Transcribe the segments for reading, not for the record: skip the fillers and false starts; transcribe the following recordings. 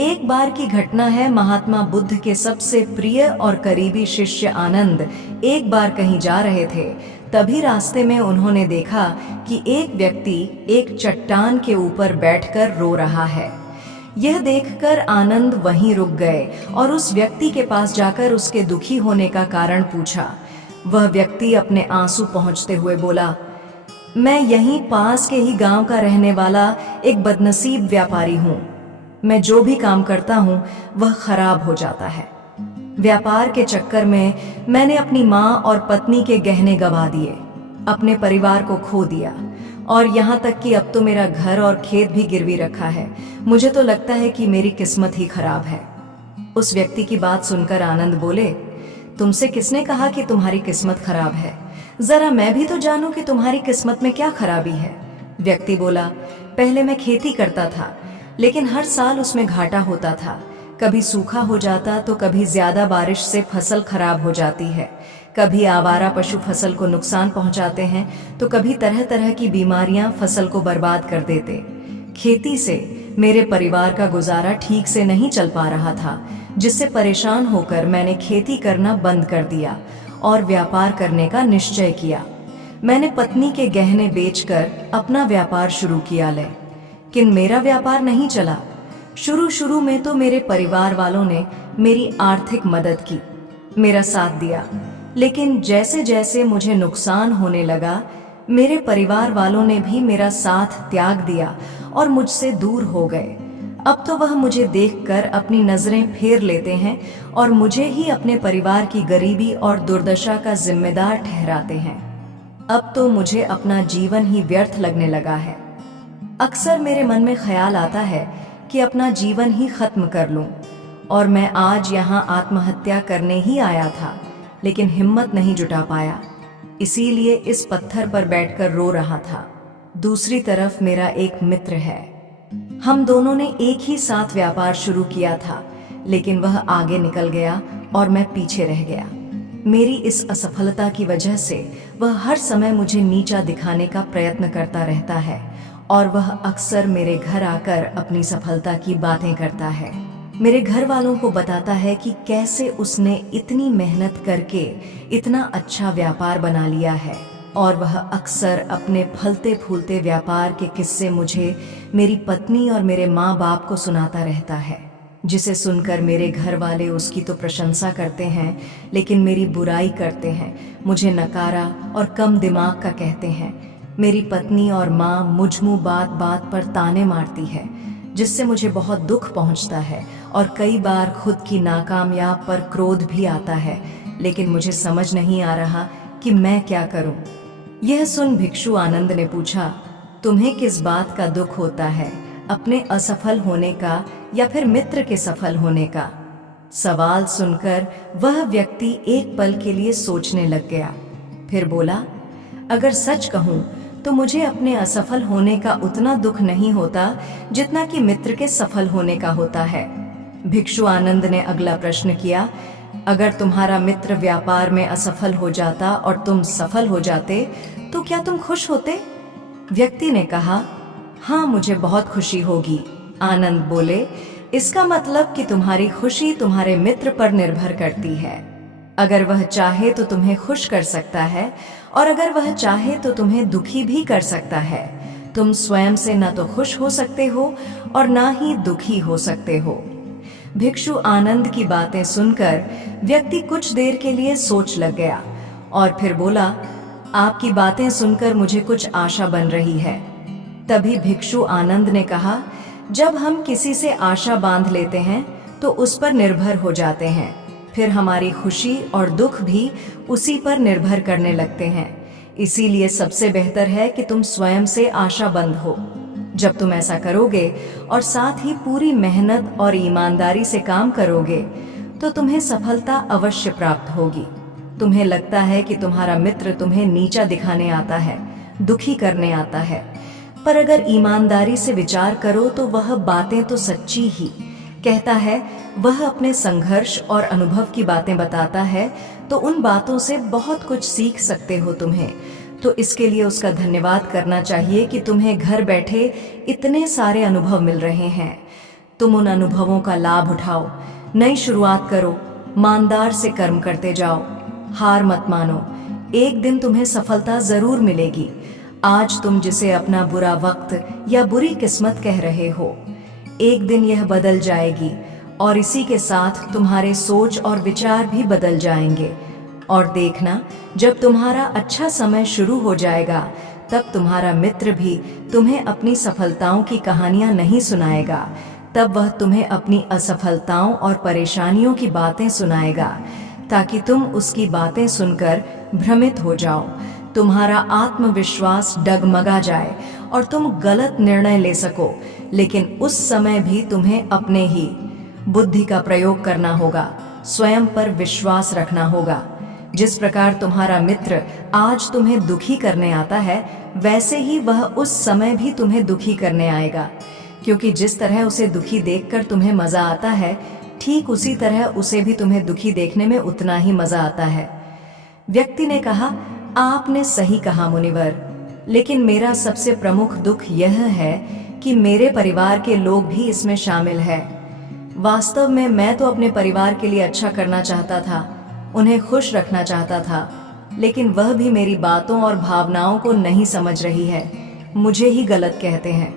एक बार की घटना है। महात्मा बुद्ध के सबसे प्रिय और करीबी शिष्य आनंद एक बार कहीं जा रहे थे। तभी रास्ते में उन्होंने देखा कि एक व्यक्ति एक चट्टान के ऊपर बैठकर रो रहा है। यह देखकर आनंद वहीं रुक गए और उस व्यक्ति के पास जाकर उसके दुखी होने का कारण पूछा। वह व्यक्ति अपने आंसू पोंछते हुए बोला, मैं यहीं पास के ही गांव का रहने वाला एक बदनसीब व्यापारी हूँ। मैं जो भी काम करता हूँ वह खराब हो जाता है। व्यापार के चक्कर में मैंने अपनी माँ और पत्नी के गहने गंवा दिए, अपने परिवार को खो दिया और यहाँ तक कि अब तो मेरा घर और खेत भी गिरवी रखा है। मुझे तो लगता है कि मेरी किस्मत ही खराब है। उस व्यक्ति की बात सुनकर आनंद बोले, तुमसे किसने कहा कि तुम्हारी किस्मत खराब है? जरा मैं भी तो जानूं कि तुम्हारी किस्मत में क्या खराबी है। व्यक्ति बोला, पहले मैं खेती करता था, लेकिन हर साल उसमें घाटा होता था। कभी सूखा हो जाता तो कभी ज्यादा बारिश से फसल खराब हो जाती है, कभी आवारा पशु फसल को नुकसान पहुंचाते हैं तो कभी तरह तरह की बीमारियां फसल को बर्बाद कर देते। खेती से मेरे परिवार का गुजारा ठीक से नहीं चल पा रहा था, जिससे परेशान होकर मैंने खेती करना बंद कर दिया और व्यापार करने का निश्चय किया। मैंने पत्नी के गहने बेचकर अपना व्यापार शुरू किया, लेकिन मेरा व्यापार नहीं चला। शुरू में तो मेरे परिवार वालों ने मेरी आर्थिक मदद की, मेरा साथ दिया, लेकिन जैसे जैसे मुझे नुकसान होने लगा, मेरे परिवार वालों ने भी मेरा साथ त्याग दिया और मुझसे दूर हो गए। अब तो वह मुझे देखकर अपनी नजरें फेर लेते हैं और मुझे ही अपने परिवार की गरीबी और दुर्दशा का जिम्मेदार ठहराते हैं। अब तो मुझे अपना जीवन ही व्यर्थ लगने लगा है। अक्सर मेरे मन में ख्याल आता है कि अपना जीवन ही खत्म कर लूं, और मैं आज यहाँ आत्महत्या करने ही आया था, लेकिन हिम्मत नहीं जुटा पाया, इसीलिए इस पत्थर पर बैठकर रो रहा था। दूसरी तरफ मेरा एक मित्र है। हम दोनों ने एक ही साथ व्यापार शुरू किया था, लेकिन वह आगे निकल गया और मैं पीछे रह गया। मेरी इस असफलता की वजह से वह हर समय मुझे नीचा दिखाने का प्रयत्न करता रहता है और वह अक्सर मेरे घर आकर अपनी सफलता की बातें करता है। मेरे घर वालों को बताता है कि कैसे उसने इतनी मेहनत करके इतना अच्छा व्यापार बना लिया है, और वह अक्सर अपने फलते फूलते व्यापार के किस्से मुझे, मेरी पत्नी और मेरे माँ बाप को सुनाता रहता है, जिसे सुनकर मेरे घर वाले उसकी तो प्रशंसा करते हैं, लेकिन मेरी बुराई करते हैं, मुझे नकारा और कम दिमाग का कहते हैं। मेरी पत्नी और माँ मुझ मुँह बात बात पर ताने मारती है, जिससे मुझे बहुत दुख पहुंचता है और कई बार खुद की नाकामयाब पर क्रोध भी आता है, लेकिन मुझे समझ नहीं आ रहा कि मैं क्या करूं। यह सुन भिक्षु आनंद ने पूछा, तुम्हें किस बात का दुख होता है, अपने असफल होने का या फिर मित्र के सफल होने का? सवाल सुनकर वह व्यक्ति एक पल के लिए सोचने लग गया, फिर बोला, अगर सच कहूं तो मुझे अपने असफल होने का उतना दुख नहीं होता जितना कि मित्र के सफल होने का होता है। भिक्षु आनंद ने अगला प्रश्न किया, अगर तुम्हारा मित्र व्यापार में असफल हो जाता और तुम सफल हो जाते तो क्या तुम खुश होते? व्यक्ति ने कहा, हाँ, मुझे बहुत खुशी होगी। आनंद बोले, इसका मतलब कि तुम्हारी खुशी तुम्हारे मित्र पर निर्भर करती है। अगर वह चाहे तो तुम्हें खुश कर सकता है, और अगर वह चाहे तो तुम्हें दुखी भी कर सकता है। तुम स्वयं से न तो खुश हो सकते हो और ना ही दुखी हो सकते हो। भिक्षु आनंद की बातें सुनकर व्यक्ति कुछ देर के लिए सोच लग गया और फिर बोला, आपकी बातें सुनकर मुझे कुछ आशा बन रही है। तभी भिक्षु आनंद ने कहा, जब हम किसी से आशा बांध लेते हैं तो उस पर निर्भर हो जाते हैं, फिर हमारी खुशी और दुख भी उसी पर निर्भर करने लगते हैं। इसीलिए सबसे बेहतर है कि तुम स्वयं से आशाबंद हो। जब तुम ऐसा करोगे और साथ ही पूरी मेहनत और ईमानदारी से काम करोगे तो तुम्हें सफलता अवश्य प्राप्त होगी। तुम्हें लगता है कि तुम्हारा मित्र तुम्हें नीचा दिखाने आता है, दुखी करने आता है, पर अगर ईमानदारी से विचार करो तो वह बातें तो सच्ची ही कहता है। वह अपने संघर्ष और अनुभव की बातें बताता है, तो उन बातों से बहुत कुछ सीख सकते हो तुम्हें। तो इसके लिए उसका धन्यवाद करना चाहिए कि तुम्हें घर बैठे इतने सारे अनुभव मिल रहे हैं। तुम उन अनुभवों का लाभ उठाओ, नई शुरुआत करो, ईमानदार से कर्म करते जाओ, हार मत मानो, एक दिन तुम्हें सफलता जरूर मिलेगी। आज तुम जिसे अपना बुरा वक्त या बुरी किस्मत कह रहे हो, एक दिन यह बदल जाएगी और इसी के साथ तुम्हारे सोच और विचार भी बदल जाएंगे। और देखना, जब तुम्हारा अच्छा समय शुरू हो जाएगा, तब तुम्हारा मित्र भी तुम्हें अपनी सफलताओं की कहानियां नहीं सुनाएगा, तब वह तुम्हें अपनी असफलताओं और परेशानियों की बातें सुनाएगा, ताकि तुम उसकी बातें सुनकर भ्रमित हो जाओ, तुम्हारा आत्मविश्वास डगमगा जाए और तुम गलत निर्णय ले सको। लेकिन उस समय भी तुम्हें अपने ही बुद्धि का प्रयोग करना होगा, स्वयं पर विश्वास रखना होगा। जिस प्रकार तुम्हारा मित्र आज तुम्हें दुखी करने आता है, वैसे ही वह उस समय भी तुम्हें दुखी करने आएगा, क्योंकि जिस तरह उसे दुखी देखकर तुम्हें मजा आता है, ठीक उसी तरह उसे भी तुम्हें दुखी देखने में उतना ही मजा आता है। व्यक्ति ने कहा, आपने सही कहा मुनिवर, लेकिन मेरा सबसे प्रमुख दुख यह है कि मेरे परिवार के लोग भी इसमें शामिल है। वास्तव में मैं तो अपने परिवार के लिए अच्छा करना चाहता था, उन्हें खुश रखना चाहता था, लेकिन वह भी मेरी बातों और भावनाओं को नहीं समझ रही है, मुझे ही गलत कहते हैं,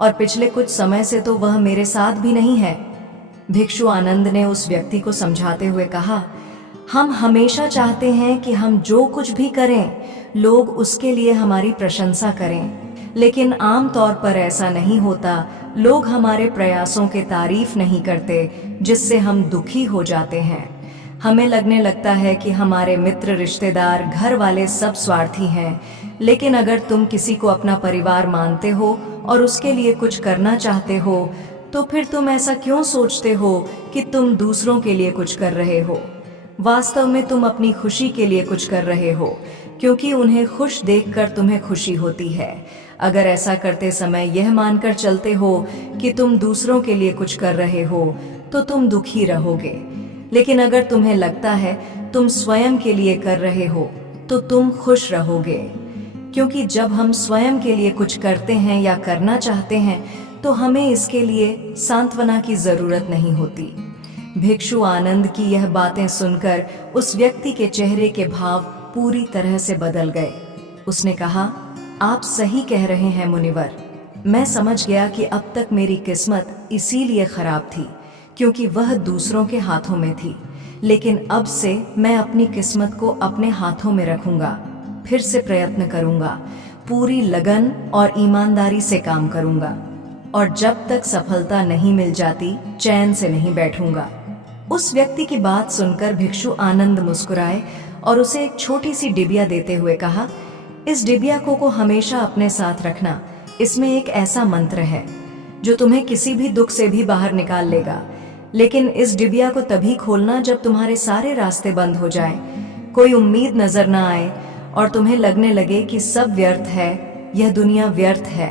और पिछले कुछ समय से तो वह मेरे साथ भी नहीं है। भिक्षु आनंद ने उस व्यक्ति को समझाते हुए कहा, हम हमेशा चाहते हैं कि हम जो कुछ भी करें, लोग उसके लिए हमारी प्रशंसा करें, लेकिन आम तौर पर ऐसा नहीं होता। लोग हमारे प्रयासों के तारीफ नहीं करते, जिससे हम दुखी हो जाते हैं। हमें लगने लगता है कि हमारे मित्र, रिश्तेदार, घर वाले सब स्वार्थी हैं, लेकिन अगर तुम किसी को अपना परिवार मानते हो और उसके लिए कुछ करना चाहते हो, तो फिर तुम ऐसा क्यों सोचते हो कि तुम दूसरों के लिए कुछ कर रहे हो? वास्तव में तुम अपनी खुशी के लिए कुछ कर रहे हो, क्योंकि उन्हें खुश देखकर तुम्हें खुशी होती है। अगर ऐसा करते समय यह मानकर चलते हो कि तुम दूसरों के लिए कुछ कर रहे हो, तो तुम दुखी रहोगे। लेकिन अगर तुम्हें लगता है तुम स्वयं के लिए कर रहे हो, तो तुम खुश रहोगे, क्योंकि जब हम स्वयं के लिए कुछ करते हैं या करना चाहते हैं, तो हमें इसके लिए सांत्वना की जरूरत नहीं होती। भिक्षु आनंद की यह बातें सुनकर उस व्यक्ति के चेहरे के भाव पूरी तरह से बदल गए। उसने कहा, आप सही कह रहे हैं मुनिवर, मैं समझ गया कि अब तक मेरी किस्मत इसीलिए खराब थी क्योंकि वह दूसरों के हाथों में थी, लेकिन अब से मैं अपनी किस्मत को अपने हाथों में रखूंगा, फिर से प्रयत्न करूंगा, पूरी लगन और ईमानदारी से काम करूंगा, और जब तक सफलता नहीं मिल जाती, चैन से नहीं बैठूंगा। उस व्यक्ति की बात सुनकर भिक्षु आनंद मुस्कुराए और उसे एक छोटी सी डिबिया देते हुए कहा, इस डिबिया को हमेशा अपने साथ रखना, इसमें एक ऐसा मंत्र है जो तुम्हें किसी भी दुख से भी बाहर निकाल लेगा। लेकिन इस डिबिया को तभी खोलना जब तुम्हारे सारे रास्ते बंद हो जाए, कोई उम्मीद नजर न आए और तुम्हें लगने लगे कि सब व्यर्थ है, यह दुनिया व्यर्थ है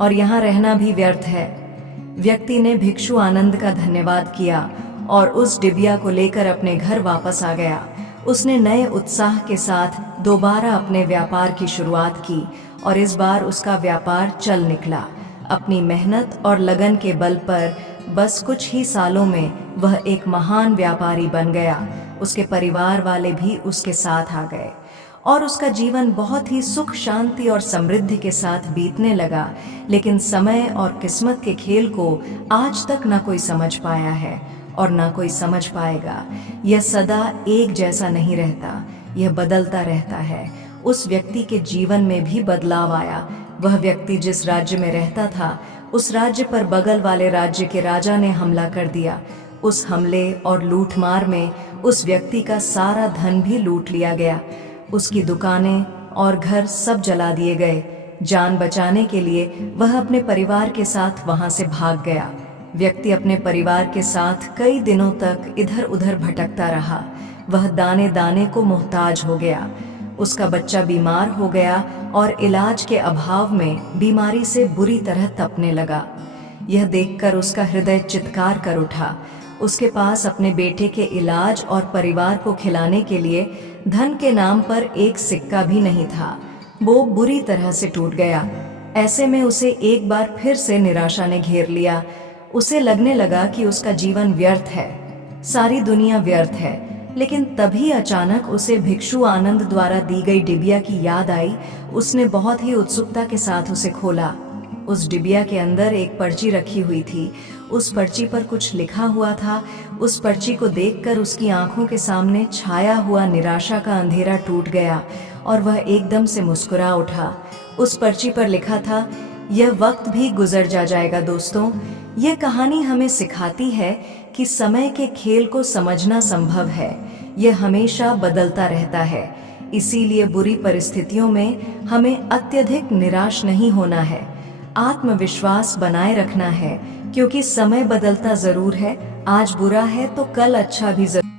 और यहाँ रहना भी व्यर्थ है। व्यक्ति ने भिक्षु आनंद का धन्यवाद किया और उस डिबिया को लेकर अपने घर वापस आ गया। उसने नए उत्साह के साथ दोबारा अपने व्यापार की शुरुआत की और इस बार उसका व्यापार चल निकला। अपनी मेहनत और लगन के बल पर बस कुछ ही सालों में वह एक महान व्यापारी बन गया। उसके परिवार वाले भी उसके साथ आ गए और उसका जीवन बहुत ही सुख, शांति और समृद्धि के साथ बीतने लगा। लेकिन समय और किस्मत के खेल को आज तक न कोई समझ पाया है और न कोई समझ पाएगा। यह सदा एक जैसा नहीं रहता, यह बदलता रहता है। उस व्यक्ति के जीवन में भी बदलाव आया। वह व्यक्ति जिस राज्य में रहता था, उस राज्य पर बगल वाले राज्य के राजा ने हमला कर दिया। उस हमले और लूटमार में उस व्यक्ति का सारा धन भी लूट लिया गया। उसकी दुकानें और घर सब जला दिए गए। जान बचाने के लिए वह अपने परिवार के साथ वहां से भाग गया। व्यक्ति अपने परिवार के साथ कई दिनों तक इधर उधर भटकता रहा। वह दाने दाने को मोहताज हो गया। उसका बच्चा बीमार हो गया और इलाज के अभाव में बीमारी से बुरी तरह तपने लगा। यह देखकर उसका हृदय चित्कार कर उठा। उसके पास अपने बेटे के इलाज और परिवार को खिलाने के लिए धन के नाम पर एक सिक्का भी नहीं था। वो बुरी तरह से टूट गया। ऐसे में उसे एक बार फिर से निराशा ने घेर लिया। उसे लगने लगा कि उसका जीवन व्यर्थ है, सारी दुनिया व्यर्थ है। लेकिन तभी अचानक उसे भिक्षु आनंद द्वारा दी गई डिबिया की याद आई। उसने बहुत ही उत्सुकता के साथ उसे खोला। उस डिबिया के अंदर एक पर्ची रखी हुई थी। उस पर्ची पर कुछ लिखा हुआ था। उस पर्ची को देखकर उसकी आंखों के सामने छाया हुआ निराशा का अंधेरा टूट गया और वह एकदम से मुस्कुरा उठा। उस पर्ची पर लिखा था, यह वक्त भी गुजर जाएगा दोस्तों। यह कहानी हमें सिखाती है कि समय के खेल को समझना संभव है। यह हमेशा बदलता रहता है। इसीलिए बुरी परिस्थितियों में हमें अत्यधिक निराश नहीं होना है, आत्मविश्वास बनाए रखना है, क्योंकि समय बदलता जरूर है। आज बुरा है तो कल अच्छा भी जरूर।